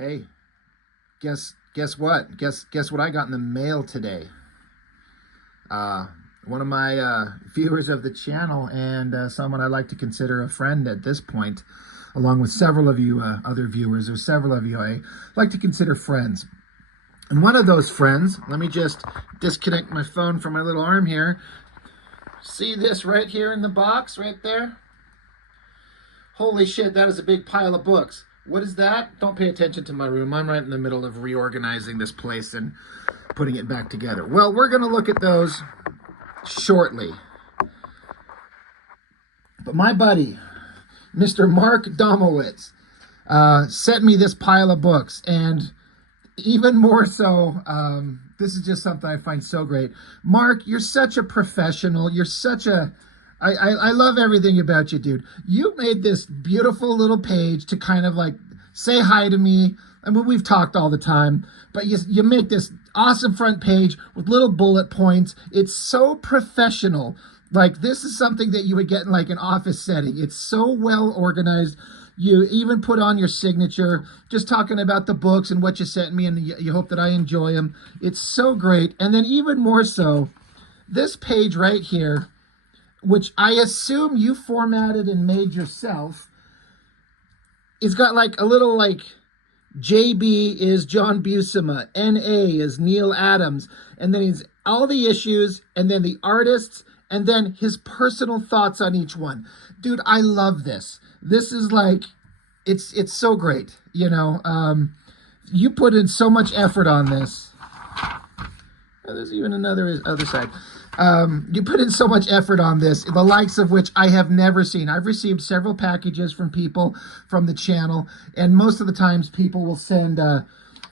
Hey, guess what? Guess what I got in the mail today? Uh, One of my viewers of the channel and someone I like to consider a friend at this point, along with several of you other viewers, or several of you I like to consider friends. And one of those friends, let me just disconnect my phone from my little arm here. See this right here in the box, right there? Holy shit, that is a big pile of books. What is that? Don't pay attention to my room. I'm right in the middle of reorganizing this place and putting it back together. Well, we're going to look at those shortly. But my buddy, Mr. Mark Domowitz, sent me this pile of books. And even more so, this is just something I find so great. Mark, you're such a professional. You're such a... I love everything about you, dude. You made this beautiful little page to kind of like say hi to me. I mean, we've talked all the time, but you make this awesome front page with little bullet points. It's so professional. Like, this is something that you would get in like an office setting. It's so well organized. You even put on your signature, just talking about the books and what you sent me, and you hope that I enjoy them. It's so great. And then even more so, this page right here, which I assume you formatted and made yourself, it's got like a little like JB is John Buscema, NA is Neil Adams, and then he's all the issues, and then the artists, and then his personal thoughts on each one. Dude, I love this. This is like, it's so great, you know. You put in so much effort on this. Oh, there's even another other side. You put in so much effort on this, the likes of which I have never seen. I've received several packages from people from the channel, and most of the times people will send a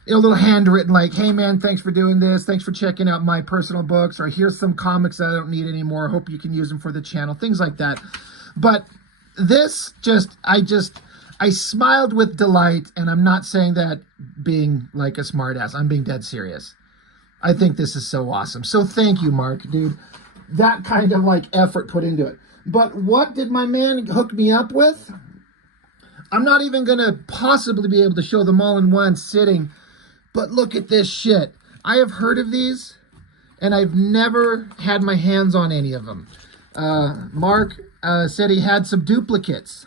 little handwritten like, hey man, thanks for doing this. Thanks for checking out my personal books, or here's some comics that I don't need anymore. Hope you can use them for the channel, things like that. But this I smiled with delight, and I'm not saying that being like a smartass. I'm being dead serious. I think this is so awesome. So thank you, Mark, dude. That kind of like effort put into it. But what did my man hook me up with? I'm not even going to possibly be able to show them all in one sitting, but look at this shit. I have heard of these, and I've never had my hands on any of them. Mark said he had some duplicates.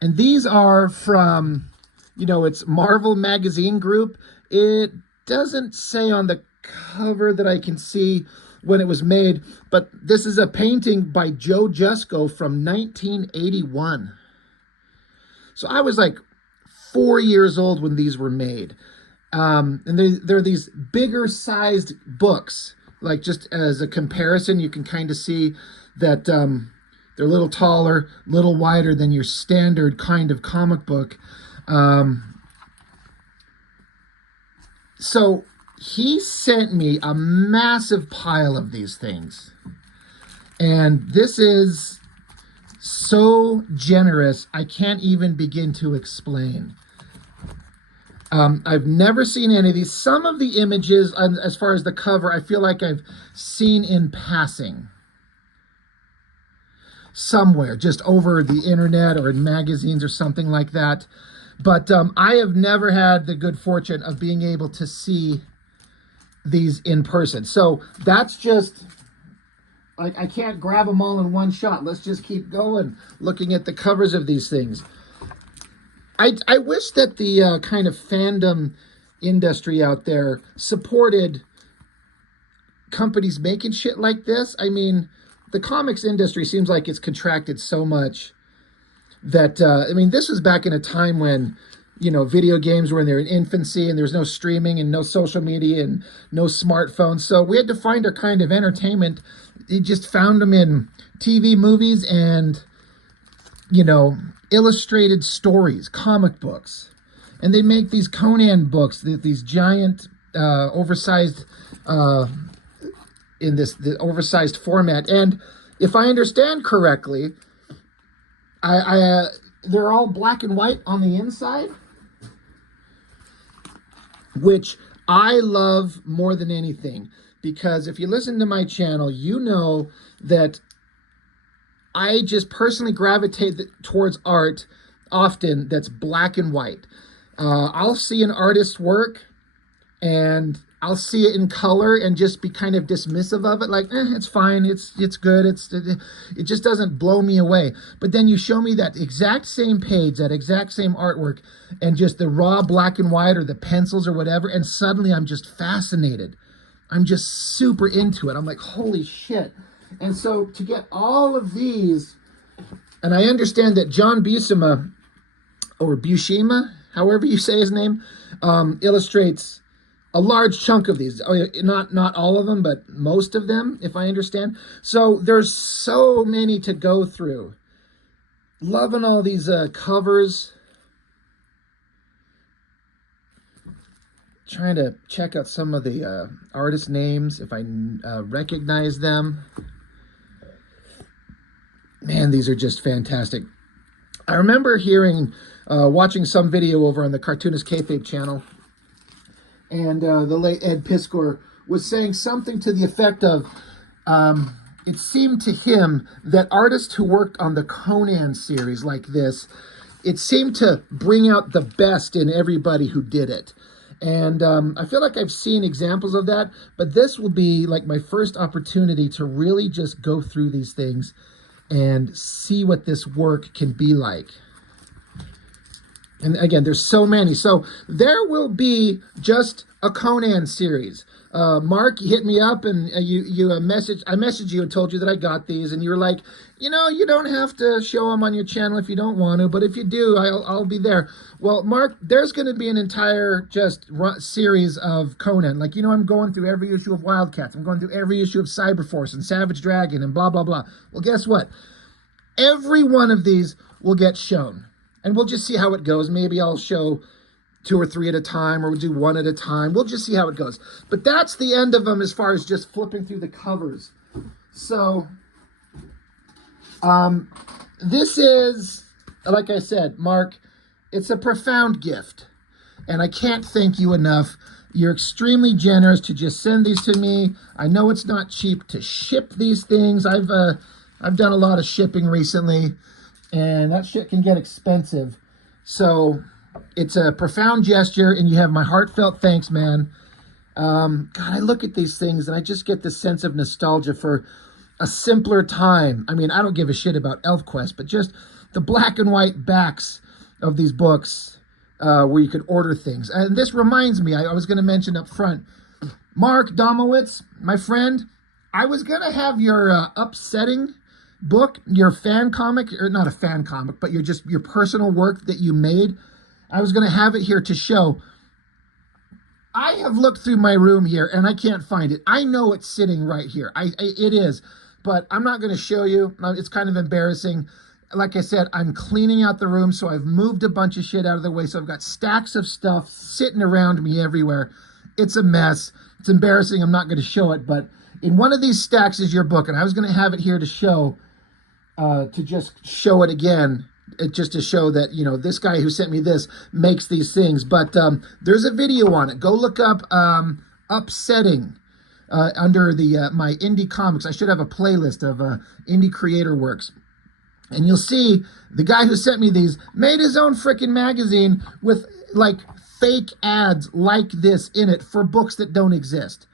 And these are from, it's Marvel Magazine Group. It doesn't say on the cover that I can see when it was made, but this is a painting by Joe Jusko from 1981. So I was like 4 years old when these were made. And they're these bigger sized books. Like, just as a comparison, you can kind of see that they're a little taller, a little wider than your standard kind of comic book. So he sent me a massive pile of these things. And this is so generous, I can't even begin to explain. I've never seen any of these. Some of the images, as far as the cover, I feel like I've seen in passing somewhere, just over the internet or in magazines or something like that. But I have never had the good fortune of being able to see these in person. So that's just, I can't grab them all in one shot. Let's just keep going, looking at the covers of these things. I wish that the kind of fandom industry out there supported companies making shit like this. I mean, the comics industry seems like it's contracted so much that, this was back in a time when, video games were in their infancy, and there was no streaming and no social media and no smartphones. So we had to find our kind of entertainment. You just found them in TV, movies, and, illustrated stories, comic books. And they make these Conan books, these giant, oversized, in the oversized format. And if I understand correctly, they're all black and white on the inside, which I love more than anything, because if you listen to my channel, you know that I just personally gravitate towards art often that's black and white. I'll see an artist's work and I'll see it in color and just be kind of dismissive of it, like, it's fine, it's good, it just doesn't blow me away. But then you show me that exact same page, that exact same artwork, and just the raw black and white or the pencils or whatever, and suddenly I'm just fascinated. I'm just super into it. I'm like, holy shit. And so to get all of these, and I understand that John Buscema, or Buscema, however you say his name, illustrates a large chunk of these. Not all of them, but most of them, if I understand. So there's so many to go through. Loving all these covers. Trying to check out some of the artist names, if I recognize them. Man, these are just fantastic. I remember watching some video over on the Cartoonist Kayfabe channel, and the late Ed Piskor was saying something to the effect of, it seemed to him that artists who worked on the Conan series like this, it seemed to bring out the best in everybody who did it. And I feel like I've seen examples of that, but this will be like my first opportunity to really just go through these things and see what this work can be like. And again, there's so many. So there will be just a Conan series. Mark, you hit me up and I messaged you and told you that I got these, and you were like, you don't have to show them on your channel if you don't want to, but if you do, I'll be there. Well, Mark, there's going to be an entire series of Conan. Like, I'm going through every issue of Wildcats. I'm going through every issue of Cyberforce and Savage Dragon and blah, blah, blah. Well, guess what? Every one of these will get shown. And we'll just see how it goes. Maybe I'll show 2 or 3 at a time, or we'll do 1 at a time. We'll just see how it goes. But that's the end of them as far as just flipping through the covers. So, this is, like I said, Mark, it's a profound gift. And I can't thank you enough. You're extremely generous to just send these to me. I know it's not cheap to ship these things. I've done a lot of shipping recently, and that shit can get expensive. So it's a profound gesture, and you have my heartfelt thanks, man. God, I look at these things, and I just get this sense of nostalgia for a simpler time. I mean, I don't give a shit about ElfQuest, but just the black and white backs of these books where you could order things. And this reminds me, I was going to mention up front, Mark Domowitz, my friend, I was going to have your upsetting book, your fan comic, or not a fan comic, but your personal work that you made. I was going to have it here to show. I have looked through my room here and I can't find it. I know it's sitting right here. It is, but I'm not going to show you. It's kind of embarrassing. Like I said, I'm cleaning out the room, so I've moved a bunch of shit out of the way. So I've got stacks of stuff sitting around me everywhere. It's a mess. It's embarrassing. I'm not going to show it, but in one of these stacks is your book, and I was going to have it here to show. To just show it again, just to show that, this guy who sent me this makes these things. But there's a video on it. Go look up Upsetting under the my indie comics. I should have a playlist of indie creator works. And you'll see the guy who sent me these made his own freaking magazine with like fake ads like this in it for books that don't exist.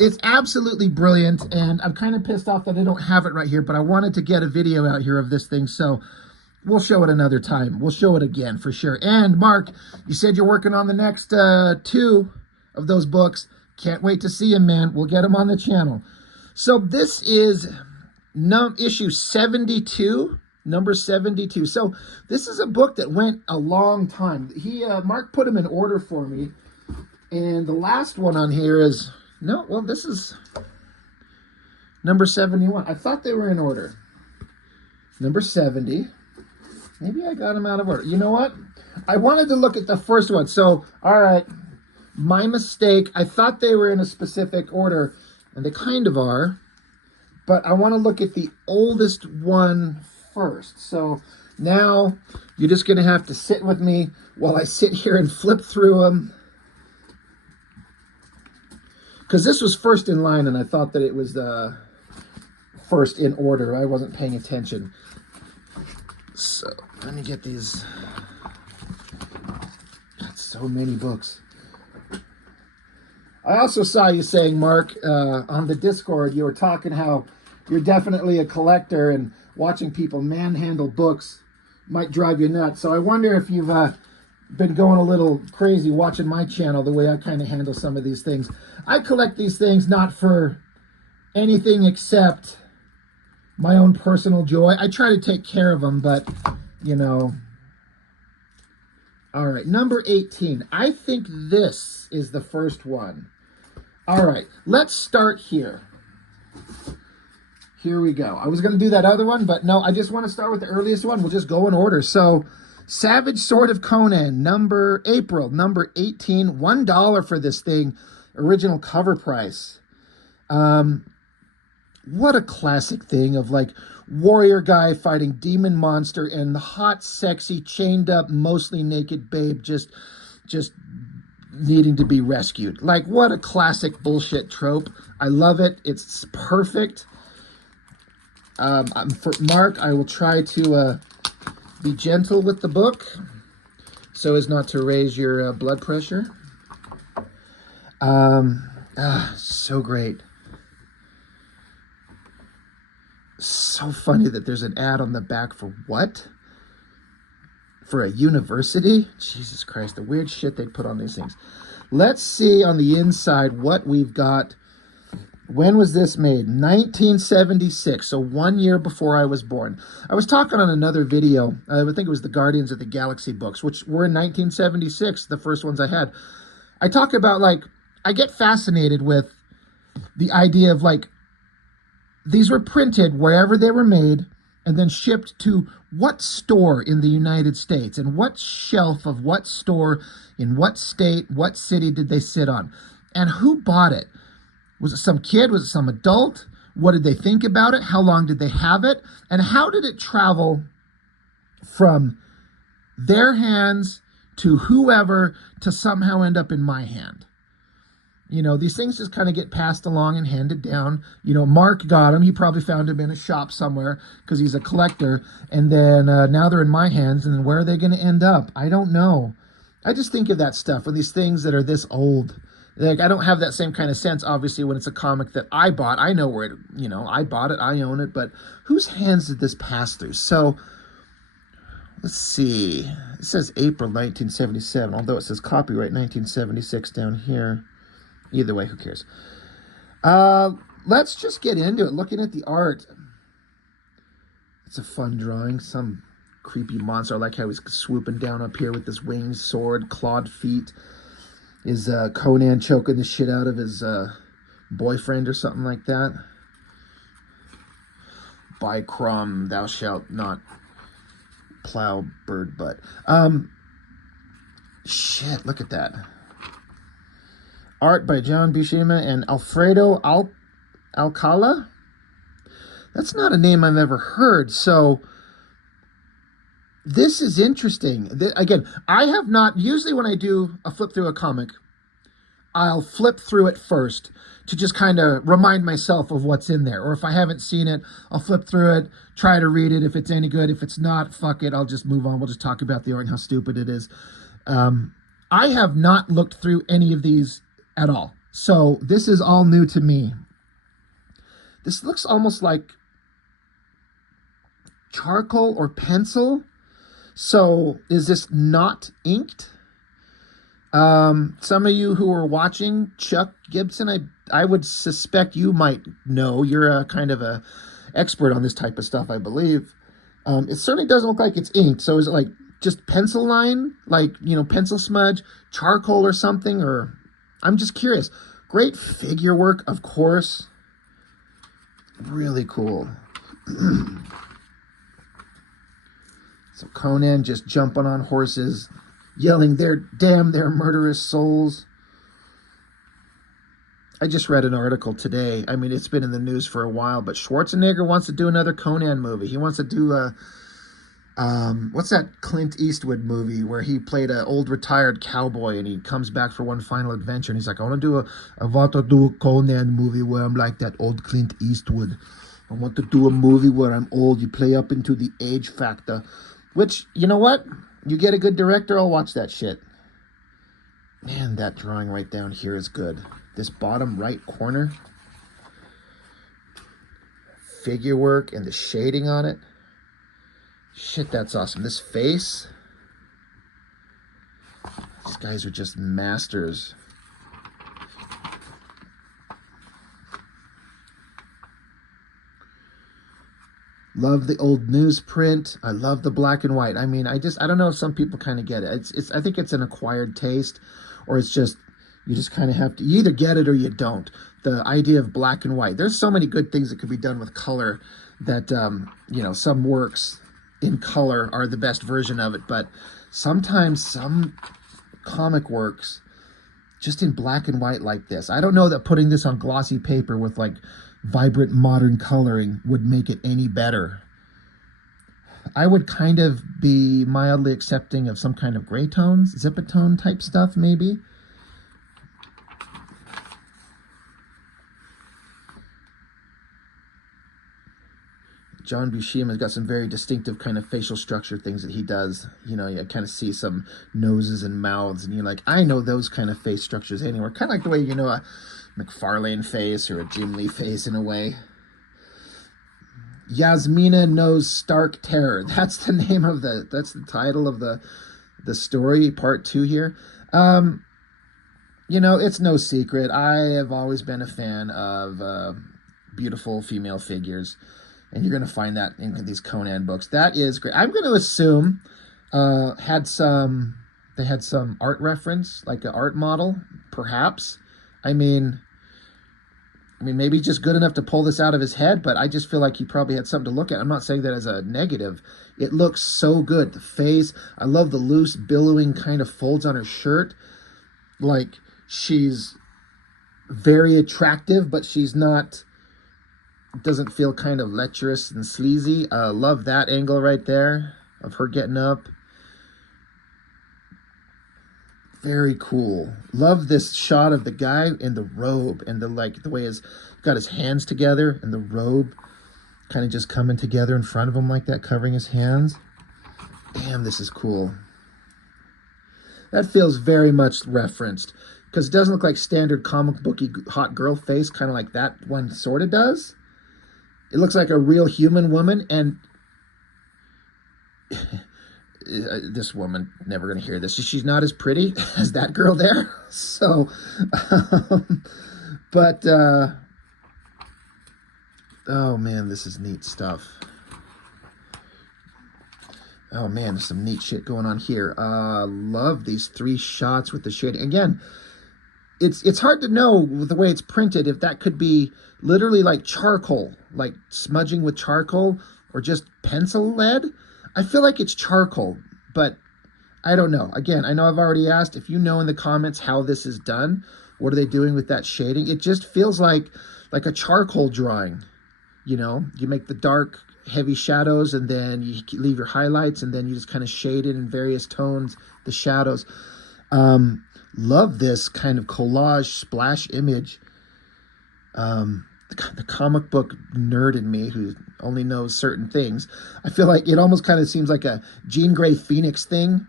It's absolutely brilliant, and I'm kind of pissed off that I don't have it right here, but I wanted to get a video out here of this thing, so we'll show it another time. We'll show it again for sure. And Mark, you said you're working on the next 2 of those books. Can't wait to see them, man. We'll get them on the channel. So this is issue 72, number 72. So this is a book that went a long time. Mark put them in order for me, and the last one on here is... No, well, this is number 71. I thought they were in order. Number 70. Maybe I got them out of order. You know what? I wanted to look at the first one. So, all right, my mistake. I thought they were in a specific order, and they kind of are. But I want to look at the oldest one first. So now you're just going to have to sit with me while I sit here and flip through them. Because this was first in line, and I thought that it was first in order. I wasn't paying attention. So, let me get these. So many books. I also saw you saying, Mark, on the Discord, you were talking how you're definitely a collector and watching people manhandle books might drive you nuts. So I wonder if you've been going a little crazy watching my channel, the way I kind of handle some of these things. I collect these things not for anything except my own personal joy. I try to take care of them, but, you know. All right, number 18. I think this is the first one. All right, let's start here. Here we go. I was going to do that other one, but no, I just want to start with the earliest one. We'll just go in order. So, Savage Sword of Conan, April, number 18, $1 for this thing, original cover price. What a classic thing of like warrior guy fighting demon monster and the hot, sexy, chained up, mostly naked babe just needing to be rescued. Like, what a classic bullshit trope. I love it. It's perfect. For Mark, I will try to be gentle with the book so as not to raise your blood pressure. So great. So funny that there's an ad on the back for what? For a university? Jesus Christ, the weird shit they put on these things. Let's see on the inside what we've got. When was this made? 1976, so 1 year before I was born. I was talking on another video, I think it was the Guardians of the Galaxy books, which were in 1976, the first ones I had. I talk about, like, I get fascinated with the idea of, like, these were printed wherever they were made and then shipped to what store in the United States and what shelf of what store in what state, what city did they sit on? And who bought it? Was it some kid? Was it some adult? What did they think about it? How long did they have it? And how did it travel from their hands to whoever to somehow end up in my hand? You know, these things just kind of get passed along and handed down. You know, Mark got them. He probably found them in a shop somewhere because he's a collector. And then now they're in my hands. And then where are they going to end up? I don't know. I just think of that stuff when these things that are this old. Like, I don't have that same kind of sense, obviously, when it's a comic that I bought. I know where it, you know, I bought it. I own it. But whose hands did this pass through? So, let's see. It says April 1977, although it says copyright 1976 down here. Either way, who cares? Let's just get into it. Looking at the art, it's a fun drawing. Some creepy monster. I like how he's swooping down up here with his wings, sword, clawed feet. Is Conan choking the shit out of his boyfriend or something like that? By Crom, thou shalt not plow bird butt. Shit, look at that. Art by John Buscema and Alfredo Alcala. That's not a name I've ever heard. So this is interesting. Again, I have not, usually when I do a flip through a comic, I'll flip through it first to just kind of remind myself of what's in there. Or if I haven't seen it, I'll flip through it, try to read it. If it's any good, if it's not, fuck it, I'll just move on. We'll just talk about the art and how stupid it is. I have not looked through any of these at all. So this is all new to me. This looks almost like charcoal or pencil. So is this not inked? Some of you who are watching, Chuck Gibson, I would suspect you might know. You're a kind of a expert on this type of stuff, I believe. It certainly doesn't look like it's inked. So is it like just pencil line, like, you know, pencil smudge, charcoal or something? Or I'm just curious. Great figure work, of course. Really cool. So Conan just jumping on horses, yelling, damn their murderous souls. I just read an article today. I mean, it's been in the news for a while, but Schwarzenegger wants to do another Conan movie. He wants to do a, what's that Clint Eastwood movie where he played an old retired cowboy and he comes back for one final adventure and he's like, I want to do a Conan movie where I'm like that old Clint Eastwood. I want to do a movie where I'm old. You play up into the age factor. Which, you know what? You get a good director, I'll watch that shit. Man, that drawing right down here is good. This bottom right corner, figure work and the shading on it. Shit, that's awesome. This face, these guys are just masters. Love the old newsprint. I love the black and white. I mean, I don't know if some people kind of get it. I think it's an acquired taste, or it's just, you just kind of have to, you either get it or you don't. The idea of black and white. There's so many good things that could be done with color that, you know, some works in color are the best version of it, but sometimes some comic works just in black and white like this. I don't know that putting this on glossy paper with like vibrant modern coloring would make it any better. I would kind of be mildly accepting of some kind of gray tones, zipatone type stuff maybe. John Buscema's got some very distinctive kind of facial structure things that he does. You know, you kind of see some noses and mouths, and you're like, I know those kind of face structures anywhere. Kind of like the way, you know, a McFarlane face or a Jim Lee face in a way. Yasmina Knows Stark Terror. That's the name of that's the title of the story, part 2 here. You know, it's no secret. I have always been a fan of beautiful female figures. And you're going to find that in these Conan books. That is great. I'm going to assume they had some art reference, like an art model, perhaps. I mean, maybe just good enough to pull this out of his head, but I just feel like he probably had something to look at. I'm not saying that as a negative. It looks so good. The face, I love the loose, billowing kind of folds on her shirt. Like, she's very attractive, but she's not... doesn't feel kind of lecherous and sleazy. Love that angle right there of her getting up. Very cool. Love this shot of the guy in the robe and the way he's got his hands together and the robe kind of just coming together in front of him like that, covering his hands. Damn, this is cool. That feels very much referenced because it doesn't look like standard comic booky hot girl face, kind of like that one sort of does. It looks like a real human woman, and this woman, never going to hear this. She's not as pretty as that girl there. So, but, oh man, this is neat stuff. Oh man, there's some neat shit going on here. Love these 3 shots with the shading. Again, it's hard to know with the way it's printed if that could be literally like charcoal, like smudging with charcoal, or just pencil lead. I feel like it's charcoal, but I don't know. Again, I know I've already asked. If you know in the comments how this is done, what are they doing with that shading? It just feels like a charcoal drawing. You know, you make the dark, heavy shadows, and then you leave your highlights, and then you just kind of shade it in various tones, the shadows. Love this kind of collage splash image. The comic book nerd in me who only knows certain things, I feel like it almost kind of seems like a Jean Grey Phoenix thing.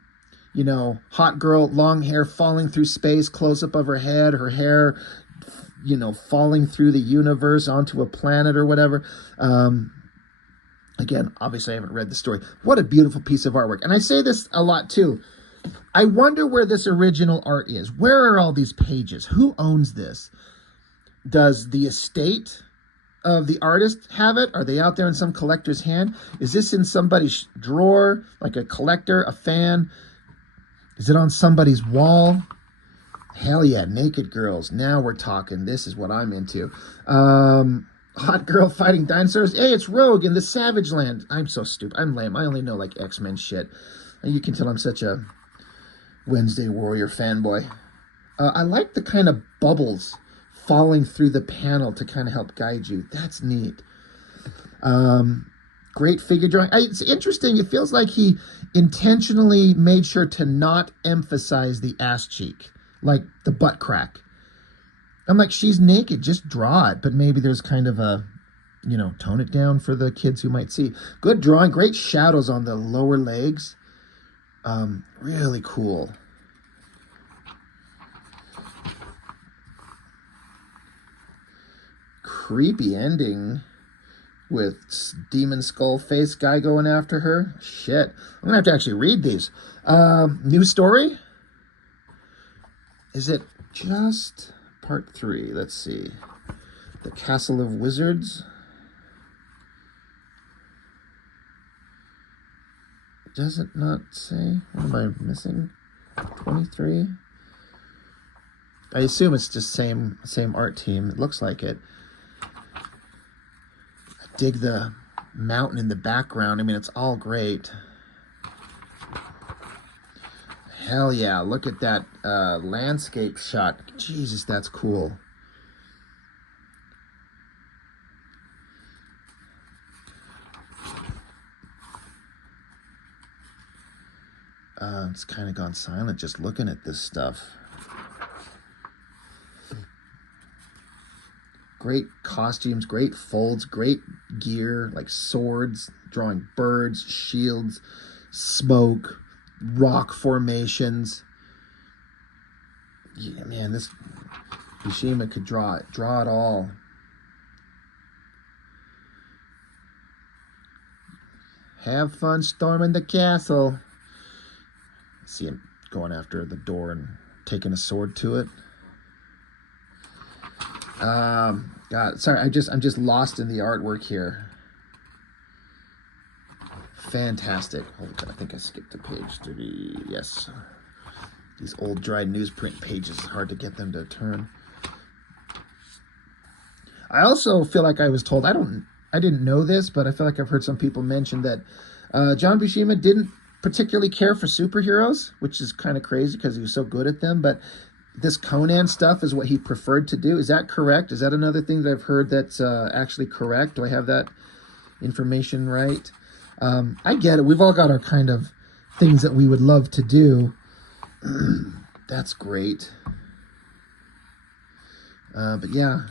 You know, hot girl, long hair falling through space, close up of her head, her hair, you know, falling through the universe onto a planet or whatever. Again, obviously I haven't read the story. What a beautiful piece of artwork. And I say this a lot too. I wonder where this original art is. Where are all these pages? Who owns this? Does the estate of the artist have it? Are they out there in some collector's hand? Is this in somebody's drawer, like a collector, a fan? Is it on somebody's wall? Hell yeah, naked girls. Now we're talking. This is what I'm into. Hot girl fighting dinosaurs. Hey, it's Rogue in the Savage Land. I'm so stupid. I'm lame. I only know like X-Men shit. And you can tell I'm such a Wednesday Warrior fanboy. I like the kind of bubbles falling through the panel to kind of help guide you. That's neat. Great figure drawing. It's interesting. It feels like he intentionally made sure to not emphasize the ass cheek, like the butt crack. I'm like, she's naked, just draw it. But maybe there's kind of a, you know, tone it down for the kids who might see. Good drawing, great shadows on the lower legs. Really cool. creepy ending with demon skull face guy going after her. Shit. I'm going to have to actually read these. New story? Is it just part 3? Let's see. The Castle of Wizards. Does it not say? What am I missing? 23? I assume it's just same art team. It looks like it. I dig the mountain in the background. I mean, it's all great. Hell yeah, look at that landscape shot. Jesus, that's cool. It's kind of gone silent just looking at this stuff. Great costumes, great folds, great gear, like swords, drawing birds, shields, smoke, rock formations. Yeah, man, this Mishima could draw it all. Have fun storming the castle. See him going after the door and taking a sword to it. God, sorry, I'm just lost in the artwork here. Fantastic. Holy God, I think I skipped to page 30. Yes. These old dry newsprint pages, hard to get them to turn. I also feel like I was told, I didn't know this, but I feel like I've heard some people mention that John Buscema didn't particularly care for superheroes, which is kind of crazy because he was so good at them, but this Conan stuff is what he preferred to do. Is that correct? Is that another thing that I've heard that's actually correct? Do I have that information right? I get it. We've all got our kind of things that we would love to do. That's great. But yeah,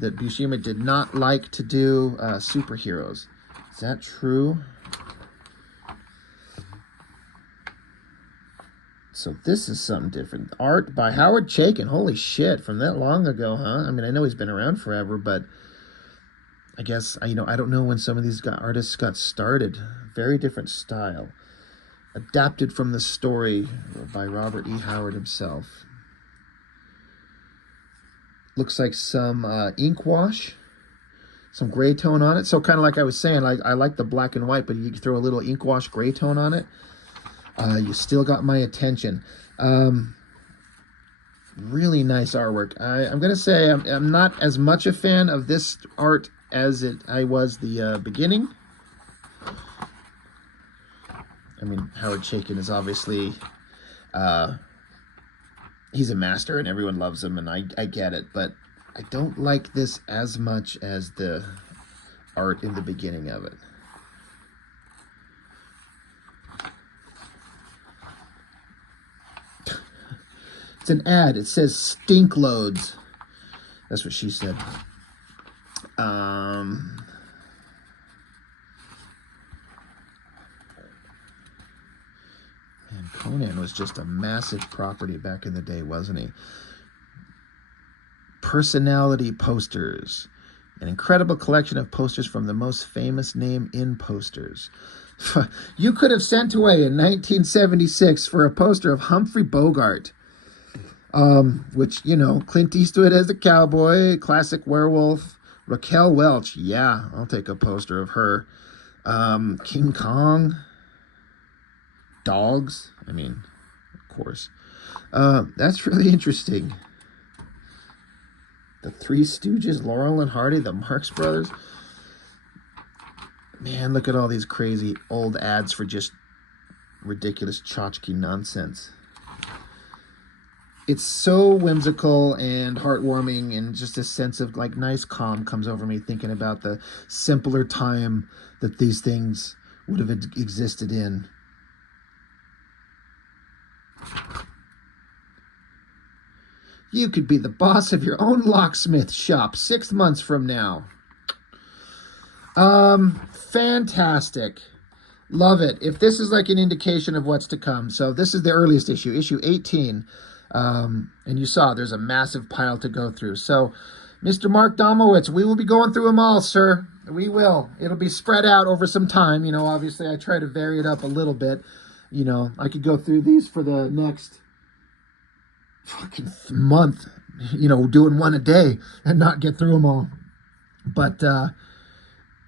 that Buscema did not like to do superheroes. Is that true? So this is something different. Art by Howard Chaykin. Holy shit, from that long ago, huh? I mean, I know he's been around forever, but I guess, I don't know when some of these artists got started. Very different style. Adapted from the story by Robert E. Howard himself. Looks like some ink wash. Some gray tone on it. So kind of like I was saying, I like the black and white, but you throw a little ink wash gray tone on it. You still got my attention. Really nice artwork. I'm going to say I'm not as much a fan of this art as I was the beginning. I mean, Howard Chaykin is obviously, he's a master and everyone loves him, and I get it, but I don't like this as much as the art in the beginning of it. It's an ad. It says stink loads. That's what she said. And Conan was just a massive property back in the day, wasn't he? Personality posters. An incredible collection of posters from the most famous name in posters. You could have sent away in 1976 for a poster of Humphrey Bogart. Which, Clint Eastwood as the cowboy, classic werewolf, Raquel Welch. Yeah, I'll take a poster of her. King Kong. Dogs. I mean, of course. That's really interesting. The Three Stooges, Laurel and Hardy, the Marx Brothers. Man, look at all these crazy old ads for just ridiculous tchotchke nonsense. It's so whimsical and heartwarming, and just a sense of nice calm comes over me thinking about the simpler time that these things would have existed in. You could be the boss of your own locksmith shop 6 months from now. Fantastic. Love it. If this is an indication of what's to come. So this is the earliest issue 18. And you saw there's a massive pile to go through. So Mr. Mark Domowitz, we will be going through them all, sir. We will. It'll be spread out over some time. You know, obviously I try to vary it up a little bit. You know, I could go through these for the next fucking month, you know, doing one a day and not get through them all. But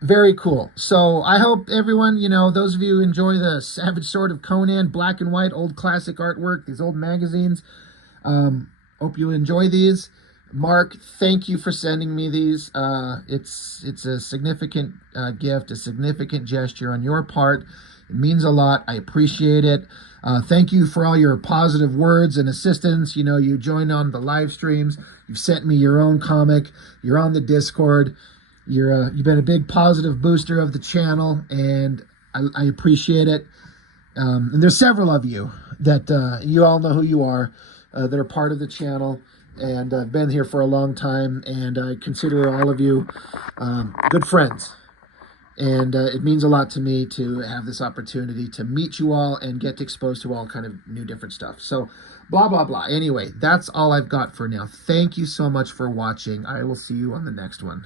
very cool. So I hope everyone, you know, those of you who enjoy the Savage Sword of Conan, black and white, old classic artwork, these old magazines, hope you enjoy these. Mark, thank you for sending me these. It's a significant gift, a significant gesture on your part. It means a lot. I appreciate it. Thank you for all your positive words and assistance. You know, you joined on the live streams. You've sent me your own comic. You're on the Discord. You've been a big positive booster of the channel, and I appreciate it. And there's several of you that you all know who you are, that are part of the channel, and I've been here for a long time, and I consider all of you good friends. And it means a lot to me to have this opportunity to meet you all and get exposed to all kind of new different stuff. So blah, blah, blah. Anyway, that's all I've got for now. Thank you so much for watching. I will see you on the next one.